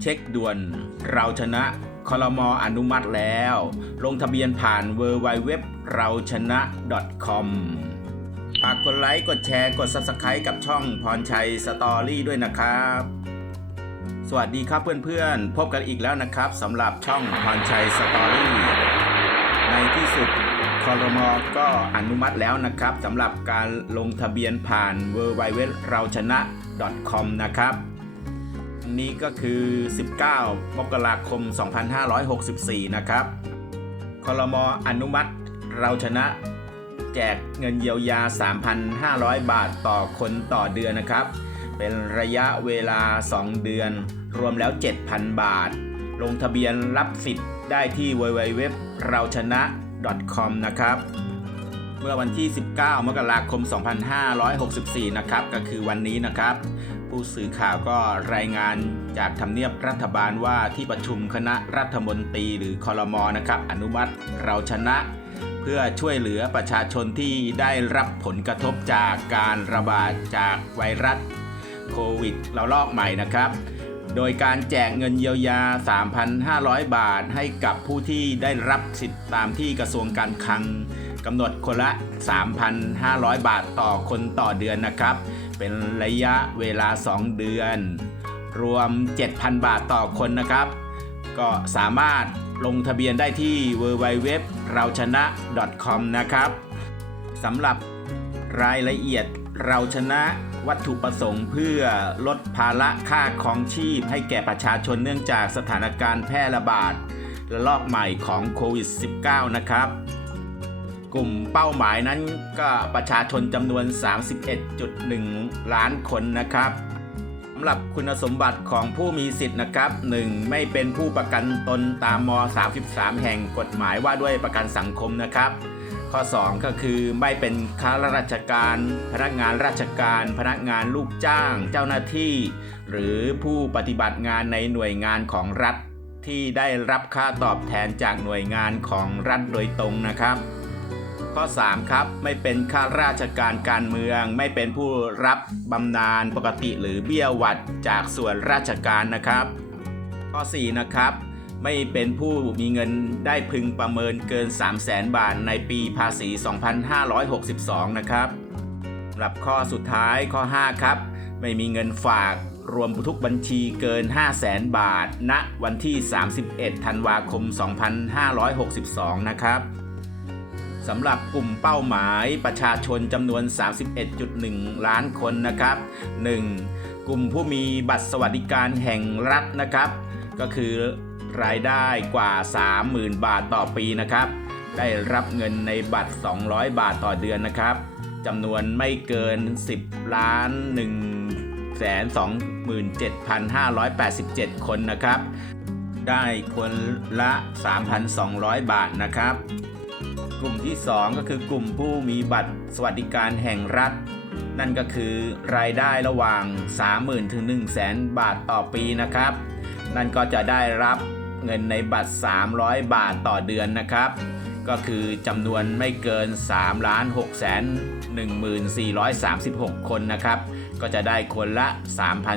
เช็คด่วนเราชนะคอรมออนุมัติแล้ว ลงทะเบียนผ่าน w w w เราชนะ .com ฝากกดไลค์ กดแชร์ กด Subscribe กับช่องพรชัยสตอรี่ด้วยนะครับ สวัสดีครับเพื่อนๆ พบกันอีกแล้วนะครับสำหรับช่องพรชัยสตอรี่ในที่สุดคอรมอก็อนุมัติแล้วนะครับสำหรับการลงทะเบียนผ่าน w w w เราชนะ .com นะครับ นี้ก็คือ 19 มกราคม 2564 นะครับคอรมออนุมัติเราชนะแจกเงินเยียวยา 3,500 บาทต่อคนต่อเดือนนะครับ เป็นระยะเวลา 2 เดือน รวมแล้ว 7,000 บาท ลงทะเบียนรับสิทธิ์ได้ที่ www เราชนะ .com นะครับ เมื่อวันที่ 19 มกราคม 2564 นะครับ ก็คือวันนี้นะครับ ผู้สื่อข่าวก็รายงานจากทำเนียบรัฐบาลว่าที่ประชุมคณะรัฐมนตรีหรือคอรมอนะครับ อนุมัติเราชนะ เพื่อช่วยเหลือประชาชนที่ได้รับผลกระทบจากการระบาดจากไวรัสโควิดระลอกใหม่นะครับ โดยการแจกเงินเยียวยา 3,500 บาทให้กับผู้ที่ได้รับสิทธิ์ตามที่กระทรวงการคลังกำหนดคนละ 3,500 บาทต่อคนต่อเดือนนะครับ เป็นระยะเวลา 2 เดือน รวม 7,000 บาทต่อคนนะครับ ก็สามารถลงทะเบียนได้ที่ www เราชนะ .com นะครับสำหรับรายละเอียดเราชนะวัตถุประสงค์เพื่อลดภาระค่าครองชีพให้แก่ประชาชนเนื่องจากสถานการณ์แพร่ระบาดระลอกใหม่ของโควิด -19 นะครับ กลุ่มเป้าหมายนั้นก็ประชาชนจำนวน 31.1 ล้านคนนะครับสำหรับคุณสมบัติของผู้มีสิทธิ์นะครับ 1. ไม่เป็นผู้ประกันตนตามม 33 แห่งกฎหมายว่าด้วยประกันสังคมนะครับ ข้อ 2 ก็คือไม่เป็นข้าราชการ พนักงานราชการ พนักงานลูกจ้าง เจ้าหน้าที่ หรือผู้ปฏิบัติงานในหน่วยงานของรัฐที่ได้รับค่าตอบแทนจากหน่วยงานของรัฐโดยตรงนะครับ ข้อ 3 ครับ ไม่เป็นข้าราชการการเมือง ไม่เป็นผู้รับบำนาญปกติหรือเบี้ยหวัดจากส่วนราชการนะครับ ข้อ 4 นะครับไม่เป็นผู้มีเงินได้พึงประเมินเกิน 3 0 0แสนบาทในปีภาษี 2562 นะครับสำหรับข้อสุดท้ายข้อ 5 ครับ ไม่มีเงินฝากรวมทุกบัญชีเกิน 5 0 0แสนบาท ณ วันที่ 31 ธันวาคม 2562 นะครับ สำหรับกลุ่มเป้าหมายประชาชนจำนวน 31.1 ล้านคนนะครับ 1. กลุ่มผู้มีบัตรสวัสดิการแห่งรัฐนะครับ ก็คือรายได้กว่า 30,000 บาทต่อปีนะครับ ได้รับเงินในบัตร 200 บาทต่อเดือนนะครับจำนวนไม่เกิน 10 ล้าน1แสน27,587 คนนะครับ ได้คนละ 3,200 บาทนะครับ กลุ่มที่ 2 ก็คือกลุ่มผู้มีบัตรสวัสดิการแห่งรัฐ นั่นก็คือรายได้ระหว่าง 30,000 ถึง 1 0 0 0 0แสนบาทต่อปีนะครับ นั่นก็จะได้รับเงินในบัตร 300 บาทต่อเดือนนะครับ ก็คือจำนวนไม่เกิน 3 ล้าน6แสน1436 คนนะครับ ก็จะได้คนละ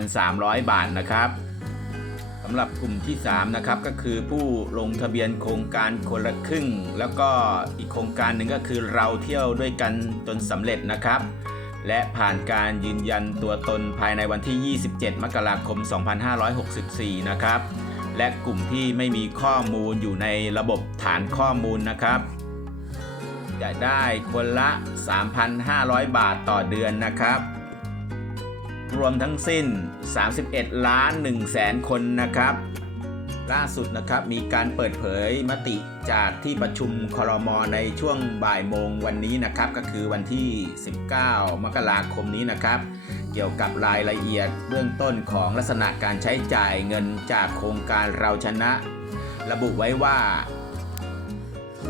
3,300 บาทนะครับ สำหรับกลุ่มที่3นะครับก็คือผู้ลงทะเบียนโครงการคนละครึ่ง แล้วก็อีกโครงการหนึ่งก็คือเราเที่ยวด้วยกันจนสำเร็จนะครับ และผ่านการยืนยันตัวตนภายในวันที่ 27 มกราคม 2564 นะครับ และกลุ่มที่ไม่มีข้อมูลอยู่ในระบบฐานข้อมูลนะครับ จะได้คนละ 3,500 บาทต่อเดือนนะครับ รวมทั้งสิ้น 31 ล้าน1แสนคนนะครับ ล่าสุดนะครับมีการเปิดเผยมติจากที่ประชุมคอรมในช่วงบ่ายโมงวันนี้นะครับ ก็คือวันที่ 19 มกราคมนี้นะครับ เกี่ยวกับรายละเอียดเบื้องต้นของลักษณะการใช้จ่ายเงินจากโครงการเราชนะ ระบุไว้ว่า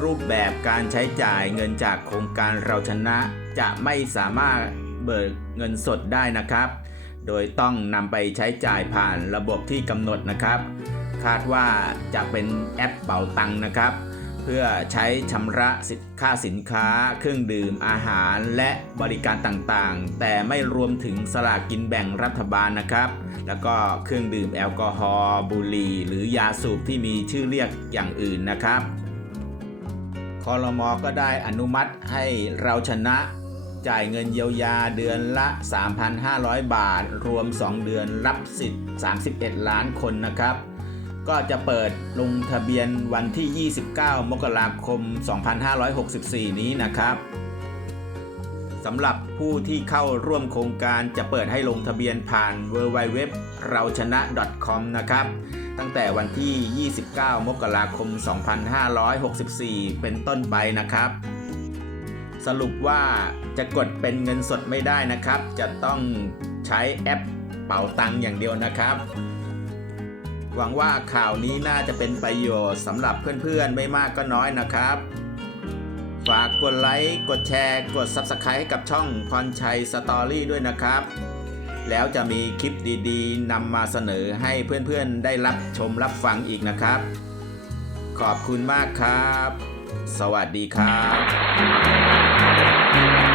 รูปแบบการใช้จ่ายเงินจากโครงการเราชนะจะไม่สามารถเบิกเงินสดได้นะครับ โดยต้องนำไปใช้จ่ายผ่านระบบที่กำหนดนะครับ คาดว่าจะเป็นแอปเป๋าตังนะครับ เพื่อใช้ชำระสินค่าสินค้า เครื่องดื่มอาหารและบริการต่างๆ แต่ไม่รวมถึงสลากกินแบ่งรัฐบาลนะครับ แล้วก็เครื่องดื่มแอลกอฮอล์บุหรี่ หรือยาสูบที่มีชื่อเรียกอย่างอื่นนะครับคอรมอก็ได้อนุมัติให้เราชนะ จ่ายเงินเยียวยาเดือนละ 3,500 บาท รวม 2 เดือนรับสิทธิ์ 31 ล้านคนนะครับ ก็จะเปิดลงทะเบียนวันที่ 29 มกราคม 2564 นี้นะครับสำหรับผู้ที่เข้าร่วมโครงการจะเปิดให้ลงทะเบียนผ่าน w w w เราชนะ .com นะครับ ตั้งแต่วันที่ 29 มกราคม 2564 เป็นต้นไปนะครับ สรุปว่าจะกดเป็นเงินสดไม่ได้นะครับ จะต้องใช้แอปเป๋าตังค์อย่างเดียวนะครับ หวังว่าข่าวนี้น่าจะเป็นประโยชน์สำหรับเพื่อนๆ ไม่มากก็น้อยนะครับ ฝากกดไลค์ กดแชร์ กด Subscribe ให้กับช่องพรชัยสตอรี่ด้วยนะครับ แล้วจะมีคลิปดีๆนำมาเสนอให้เพื่อนๆ ได้รับชมรับฟังอีกนะครับ ขอบคุณมากครับ สวัสดีครับ Thank you.